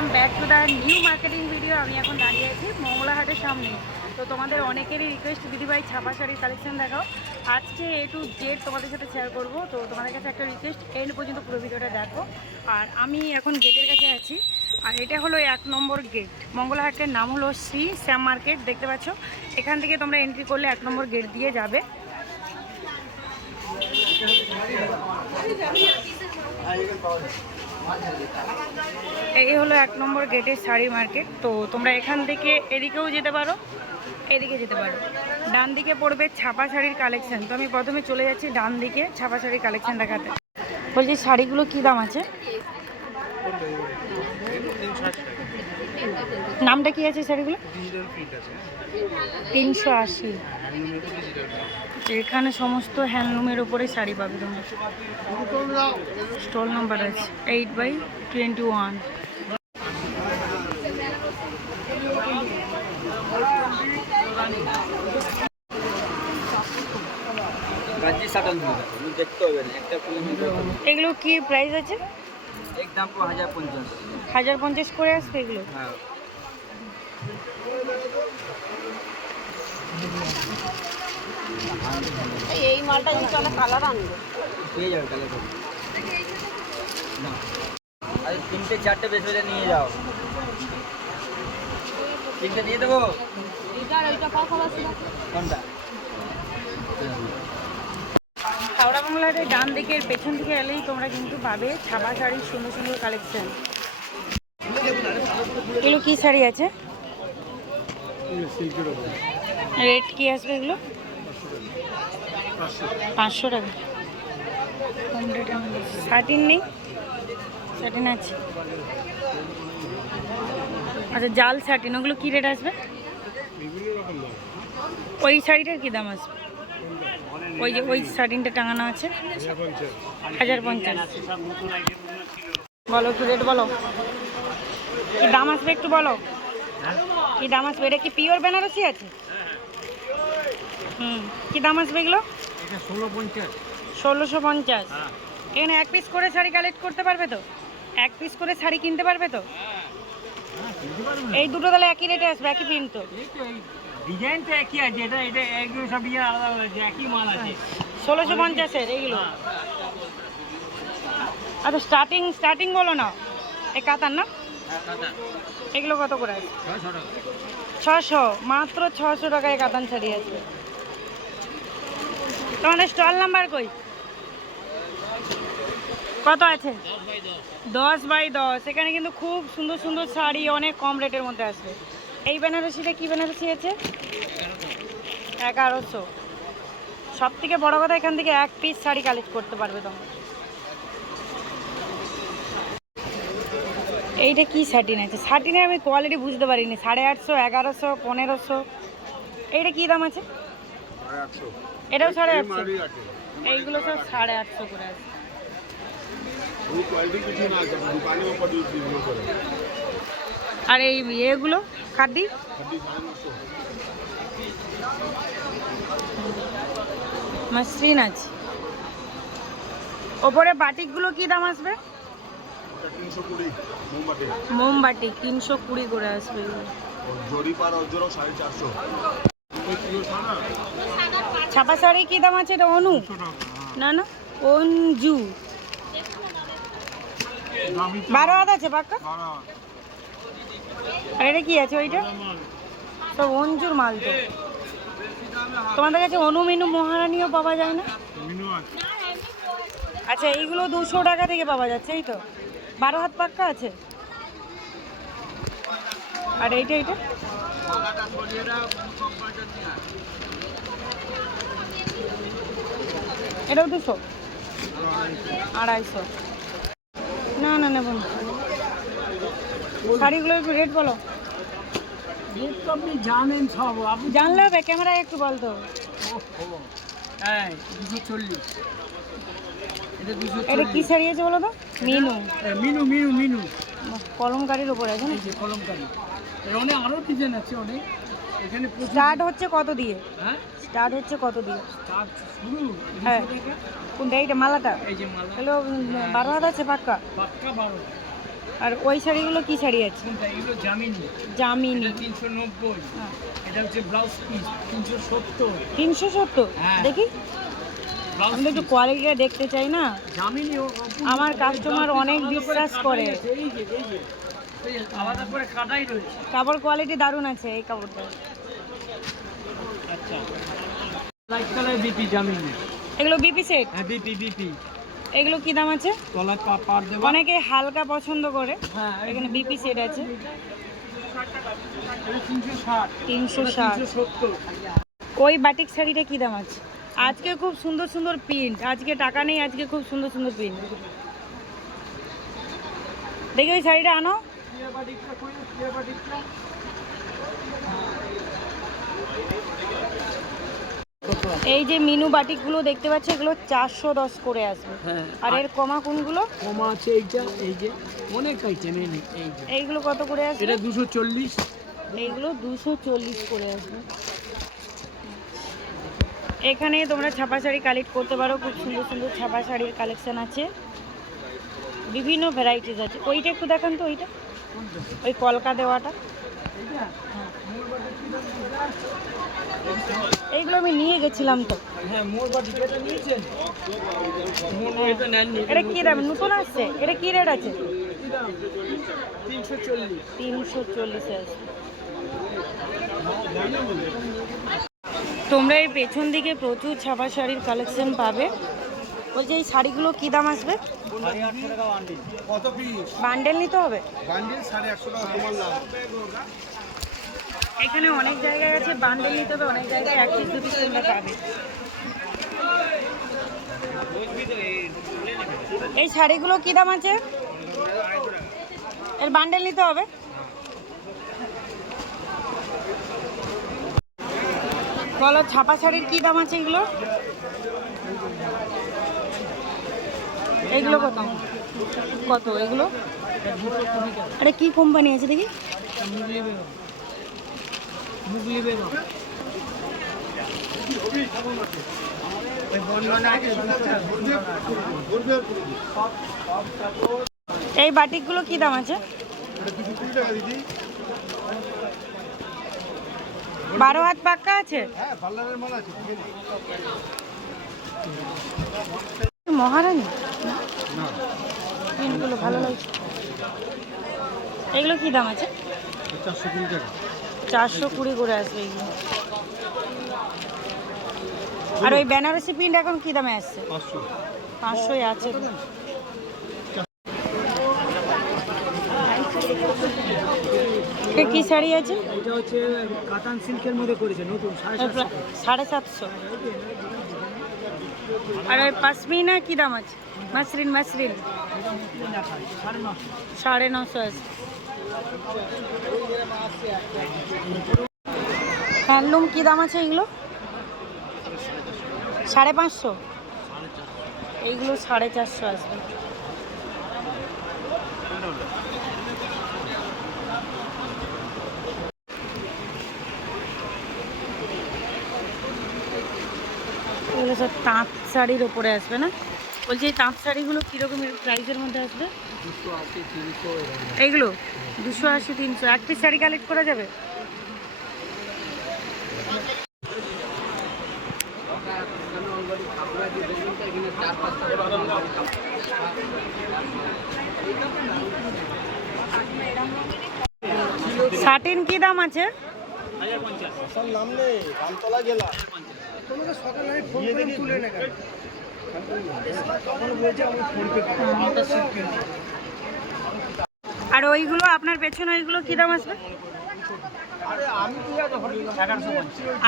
Welcome back to the new marketing video আমি এখন দাঁড়িয়ে আছি মঙ্গলাহাটের সামনে। তো তোমাদের অনেকেরই রিকোয়েস্ট দিদিভাই ছাপা শাড়ির কালেকশন দেখাও। আজকে এ টু জেড তোমাদের সাথে শেয়ার করব। তো তোমাদের কাছে একটা রিকোয়েস্ট এন্ড পর্যন্ত পুরো ভিডিওটা দেখো। আর আমি এখন গেটের কাছে আছি। আর এটা হলো এক নম্বর গেট মঙ্গলাহাটের নাম হলো শ্রী শ্যাম মার্কেট, দেখতে পাচ্ছ? এখান থেকে তোমরা এন্ট্রি করলে এক নম্বর গেট দিয়ে যাবে। এই হলো এক নম্বর গেটের শাড়ি মার্কেট। তো তোমরা এখান থেকে এদিকেও যেতে পারো, এদিকে যেতে পারো। ডান দিকে পড়বে ছাপা শাড়ির কালেকশন। তো আমি প্রথমে চলে যাচ্ছি ডান দিকে ছাপা শাড়ির কালেকশন দেখাতে। বলছি, শাড়িগুলো কী দাম আছে? নামটা কি আছে শাড়িগুলো? তিনশো আশি। এখানে সমস্ত হ্যান্ডলুমের উপরে শাড়ি পাবে তোমরা। স্টল নাম্বার আছে এইট বাই টোয়েন্টি ওয়ান। এগুলো কি প্রাইস আছে? হাজার পঞ্চাশ করে আসবে এগুলো? হ্যাঁ। এই মালটা যদি চলে কালার আনব। পেয়ে যাবে তাহলে আরে তিনটে চারটে বেশ হলে নিয়ে যাও। তিনটে দিয়ে দেবো? কোনটা? হাওড়া বাংলার ডান দিকের পেছন থেকে এলেই তোমরা কিন্তু পাবে ছাপা শাড়ির সুন্দর সুন্দর কালেকশন এগুলো কি শাড়ি আছে? রেট কি আসবে এগুলো? পাঁচশো টাকা। কম রেটের মধ্যে নেই? শার্টিন আছে। আচ্ছা জাল শার্টিন ওগুলো কী রেট আসবে? ওই শাড়িটার কী দাম আসবে? ওই যে, ওই শার্টিনটা টাঙানো আছে। হাজার পঞ্চাশ। বলো, একটু রেট বলো। কি দাম আসবে একটু বলো। কি দাম আসবে? এটা কি পিওর বেনারসি আছে? হুম কি দাম আসবে এগুলো? এটা ষোলো পঞ্চাশ। ষোলোশো পঞ্চাশ। এখানে এক পিস করে শাড়ি কালেক্ট করতে পারবে তো? এক পিস করে শাড়ি কিনতে পারবে তো? এই দুটো তাহলে একই রেটে আসবে একই প্রিন্ট তো? একই আছে এটা এটা একদম সব ডিজাইন আলাদা আলাদা একই মাল আছে। ষোলোশো পঞ্চাশের এইগুলো আচ্ছা স্টার্টিং স্টার্টিং বলো না এই কাতার না? এগুলো কত করে? আছে ছশো মাত্র ছশো টাকায় কাতান শাড়ি আছে। তোমাদের স্টল নাম্বার কই? কত আছে? দশ বাই দশ। এখানে কিন্তু খুব সুন্দর সুন্দর শাড়ি, অনেক কম রেটের মধ্যে আসবে এই বেনারসিটা কি বেনারসি আছে? এগারোশো। সব থেকে বড় কথা, এখান থেকে এক পিস শাড়ি কালেক্ট করতে পারবে তোমরা। এইটা কি শার্টিন আছে? শার্টিনে আমি কোয়ালিটি বুঝতে পারিনি। সাড়ে আটশো, এগারোশো, পনেরোশো। এইটা কি দাম আছে? এটাও সাড়ে আটশো। এইগুলো সব সাড়ে আটশো করে আছে। আর এই ইয়েগুলো খাদ্দি মসৃণ আছে। ওপরে বাটিকগুলো কি দাম আসবে? মোমবাটি তিনশো কুড়ি করে আসবে। এগুলো। ছাপা শাড়ি কি দাম আছে? এটা অনু। না না, অঞ্জু। বারো হাত আছে, পাক্কা? আর এটা কি আছে ওইটা? সব অঞ্জুর মাল তো। তোমাদের কাছে অনু, মিনু, মহারানিও পাওয়া যায় না? আচ্ছা এইগুলো দুশো টাকা থেকে পাওয়া যাচ্ছে, এই তো। বারো হাত পাক্কা আছে? আর এইটা এইটা? এটাও দুশো? আড়াইশো। না না নেব না। শাড়িগুলো একটু রেট বলো। রেট তো আপনি জানেন সব। আপনি জানলে হবে ক্যামেরায় একটু বলতো হ্যাঁ দুশো চল্লিশ। এটা কি শাড়ি আছে বলো তো? মিনু। মিনু মিনু মিনু। কলমকারির উপরে আছে না? এই যে কলমকারি এর অনেক আরও ডিজাইন আছে অনেক। এখানে স্টার্ট হচ্ছে কত দিয়ে? হ্যাঁ? স্টার্ট হচ্ছে কত দিয়ে হ্যাঁ। কোনটা এইটা মালাটা? হ্যালো বারো হাত আছে পাক্কা? আর ওই শাড়িগুলো কি শাড়ি আছে? এগুলো জামিনি জামিনি তিনশো নব্বই। হ্যাঁ। এটা হচ্ছে ব্লাউজ পিস তিনশো সত্তর। তিনশো সত্তর? হ্যাঁ। দেখি। আমি একটু কোয়ালিটিটা দেখতে চাই না? আমার কাস্টমার অনেক বিশ্বাস করে। কাপড় কোয়ালিটি দারুণ আছে এই কাপড়টা। আচ্ছা। বিপি জামিনি এগুলো বিপি সেট হ্যাঁ বিপি বিপি এগুলো কি দাম আছে? তলায় পার দেবো অনেকে হালকা পছন্দ করে। হ্যাঁ এখানে বিপি সেট আছে। এটা তিনশো ষাট। তিনশো ষাট। তিনশো সত্তর। ওই বাটিক শাড়িটা কি দাম আছে? আজকে খুব সুন্দর সুন্দর প্রিন্ট আজকে টাকা নেই আজকে খুব সুন্দর সুন্দর প্রিন্ট দেখি ওই শাড়িটা আনো। এই যে মিনু বাটিকগুলো দেখতে পাচ্ছি এগুলো চারশো দশ করে আসবে। হ্যাঁ আর এর কমা কোনগুলো? কমা আছে এইটা এই যে অনেক আইটেম এই এইগুলো কত করে আসবে? এটা দুশো চল্লিশ। এইগুলো দুশো চল্লিশ করে আসবে। এখানে তোমরা ছাপা শাড়ি কালেক্ট করতে পারো খুব সুন্দর সুন্দর ছাপা শাড়ির কালেকশন আছে। বিভিন্ন ভ্যারাইটিস আছে। ওইটা একটু দেখান তো ওইটা। ওই কলকা দেওয়াটা। এইগুলো আমি নিয়ে গেছিলাম তো। হ্যাঁ এটা নিয়েছেন? মোর এটা নেননি। এটা কি দাম? নতুন আসছে? এটা কি রেট আছে? তিনশো চল্লিশে। আছে তোমরা এই পেছন দিকে প্রচুর ছাপা শাড়ির কালেকশন পাবে। বলছি এই শাড়িগুলো কি দাম আসবে? বান্ডিল কত পিস বান্ডেল নিতে হবে? বান্ডিল সাড়ে আটশো টাকা তোমার লাভ এখানে অনেক জায়গায় আছে, বান্ডেল নিতে হবে, অনেক জায়গায় এক পিস, দু পিস তোমরা পাবে। এই শাড়িগুলো কি দাম আছে? এর বান্ডেল নিতে হবে। বলো, ছাপা শাড়ির কি দাম আছে এগুলো? এগুলো কত? কত এগুলো? আরে কি কোম্পানি আছে দেখি? মুগলি বেগম বর্ণনা আছে এই বাটিকগুলো কি দাম আছে? বারো হাত পাক্কা আছে? হ্যাঁ পার্লারের মাল আছে ঠিক আছে মহারানী ভালো লাগছে। এগুলো কি দাম আছে? চারশো কুড়ি টাকা। চারশো কুড়ি করে আসবে এগুলো আর ওই বেনারসি প্রিন্ট এখন কি দামে আসছে? পাঁচশো। পাঁচশোই আছে। কি শাড়ি আছে? এটা হচ্ছে কাতান সিল্কের মধ্যে করেছে নতুন সাড়ে সাতশো। আর ওই পাশমিনা কি দাম আছে? মাসরিন মাসরিন। সাড়ে নশো আছে। হ্যান্ডলুম কি দাম আছে এগুলো? সাড়ে পাঁচশো? এইগুলো সাড়ে চারশো আসবে। এগুলো সব তাঁত শাড়ির ওপরে আসবে না? বলছি এই তাঁত শাড়িগুলো কীরকমের প্রাইসের মধ্যে আসবে? এইগুলো দুশো আশি, তিনশো। এক পিস শাড়ি কালেক্ট করা যাবে? শার্টিন কি দাম আছে? নেই, রামতলা জেলা। আর ওইগুলো, আপনার পেছনে ওইগুলো কি দাম আসবে?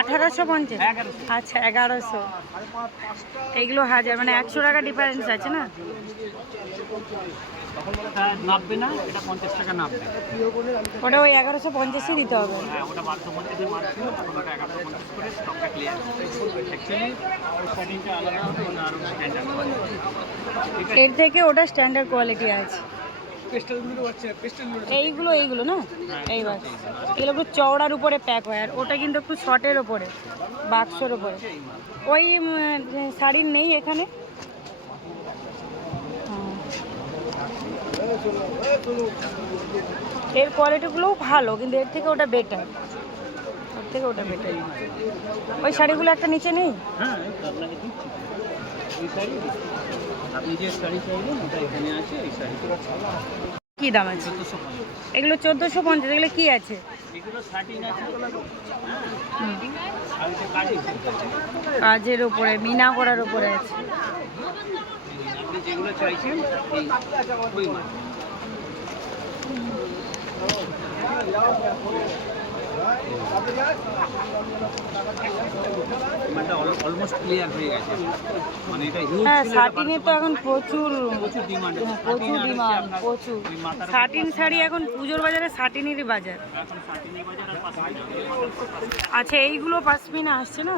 আঠারোশো পঞ্চাশ। আচ্ছা এগারোশো। এইগুলো হাজার মানে একশো টাকা ডিফারেন্স আছে না? ওটা নামবে না এটা পঞ্চাশ টাকা নামবে। ওটা ওই এগারোশো পঞ্চাশই দিতে হবে। হ্যাঁ ওটা বারোশো পঞ্চাশে মাল ছিল তখন ওটা এগারোশো পঞ্চাশ করে স্টকটা ক্লিয়ার অ্যাকচুয়ালি ওই শাড়িটা আলাদা ওটা আরও স্ট্যান্ডার্ড এর থেকে ওটা স্ট্যান্ডার্ড কোয়ালিটি আছে। এইগুলো এইগুলো না? এই বাস। এগুলো একটু চওড়ার উপরে প্যাক হয় আর ওটা কিন্তু একটু শর্টের ওপরে বাক্সর ওপরে ওই শাড়ির নেই এখানে। এর কোয়ালিটিগুলোও ভালো কিন্তু এর থেকে ওটা বেটার ওর থেকে ওটা বেটার ওই শাড়িগুলো একটা নিচে নেই? হ্যাঁ কি দাম আছে? এগুলো চোদ্দোশো পঞ্চাশ এগুলো কি আছে? কাজের উপরে মিনা করার উপরে আছে। যেগুলো চাইছেন অলমোস্ট ক্লিয়ার হয়ে গেছে। মানে এটা হিউজ হ্যাঁ শার্টিনে তো এখন প্রচুর প্রচুর ডিমান্ড প্রচুর ডিমান্ড প্রচুর। শার্টিন শাড়ি এখন পুজোর বাজারে শার্টিনেরই বাজার। আচ্ছা এইগুলো পাঁচমিনা আসছে না?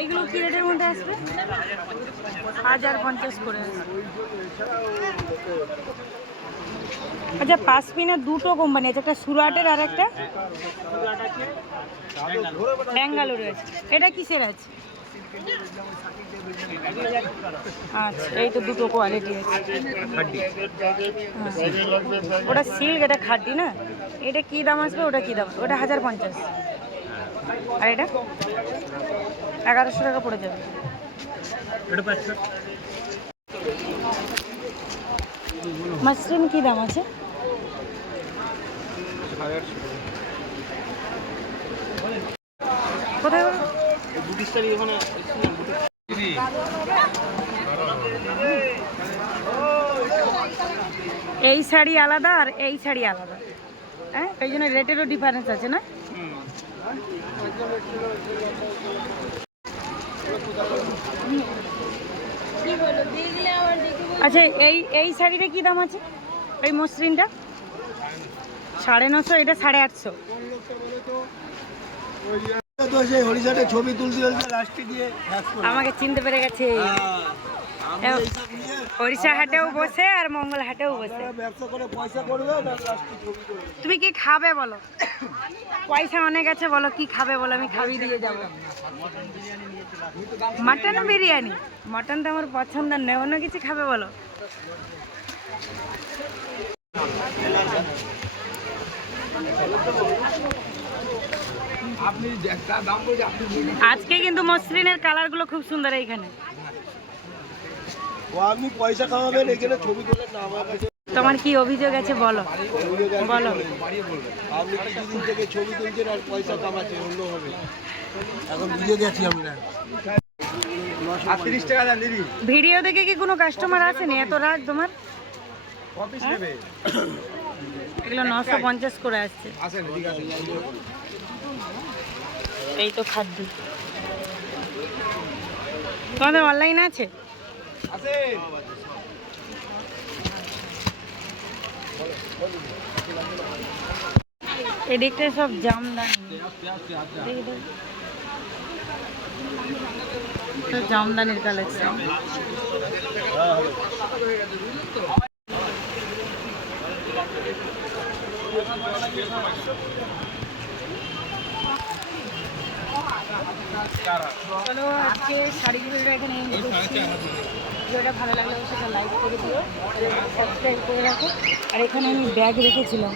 এইগুলো কি রেটের মধ্যে আসবে? হাজার পঞ্চাশ করে। আচ্ছা পাঁচমিনা দুটো কোম্পানি আছে, একটা সুরাটের আর একটা ব্যাঙ্গালোরে আছে এটা কিসের আছে? আচ্ছা এই তো দুটো কোয়ালিটি আছে। হ্যাঁ। ওটা সিল্ক এটা খাটি না? এটা কি দাম আসবে, ওটা কি দাম? ওটা হাজার পঞ্চাশ। আর এটা? এগারোশো টাকা পড়ে যাবে এটা পাঁচশো মাশরুম কি দাম আছে? কোথায় এই শাড়ি আলাদা আর এই শাড়ি আলাদা। হ্যাঁ? এই জন্য রেটেরও ডিফারেন্স আছে না? আচ্ছা এই এই শাড়িটা কী দাম আছে? এই মসৃণটা? সাড়ে নশো এটা সাড়ে আটশো। আমাকে চিনতে পেরে গেছে। হরিষা হাটেও বসে আর মঙ্গল হাটেও বসে। তুমি কি খাবে বলো? পয়সা অনেক আছে, বলো কি খাবে বলো, আমি খাবি দিয়ে যাব। মাটন বিরিয়ানি। মটন তো আমার পছন্দ নেই অন্য কিছু খাবে বলো? আজকে কিন্তু মসৃণের কালারগুলো খুব সুন্দর এইখানে। ও আপনি পয়সা এখানে ছবি তোলেন না আমার কাছে তোমার কি অভিযোগ আছে বলো। বলো। আপনি কিছুদিন থেকে ছবি তুলছেন আর পয়সা কামাচ্ছেন অন্য হবে। এখন বুঝে গেছি আমরা। ভিডিও দেখে কি কোনো কাস্টমার আসেনি? এত রাত তোমার? নেবে। এগুলো নশো পঞ্চাশ করে আসছে। আসেন ঠিক আছে এই তো খাদ্য। তোমাদের অনলাইন আছে? এদিকটা সব জামদানি। জামদানির কালেকশন চলো আজকে শাড়িগুলো এখানে। ভিডিওটা ভালো লাগলে সেটা লাইক করে দিও সাবস্ক্রাইব করে রাখো। আর এখানে আমি ব্যাগ রেখেছিলাম।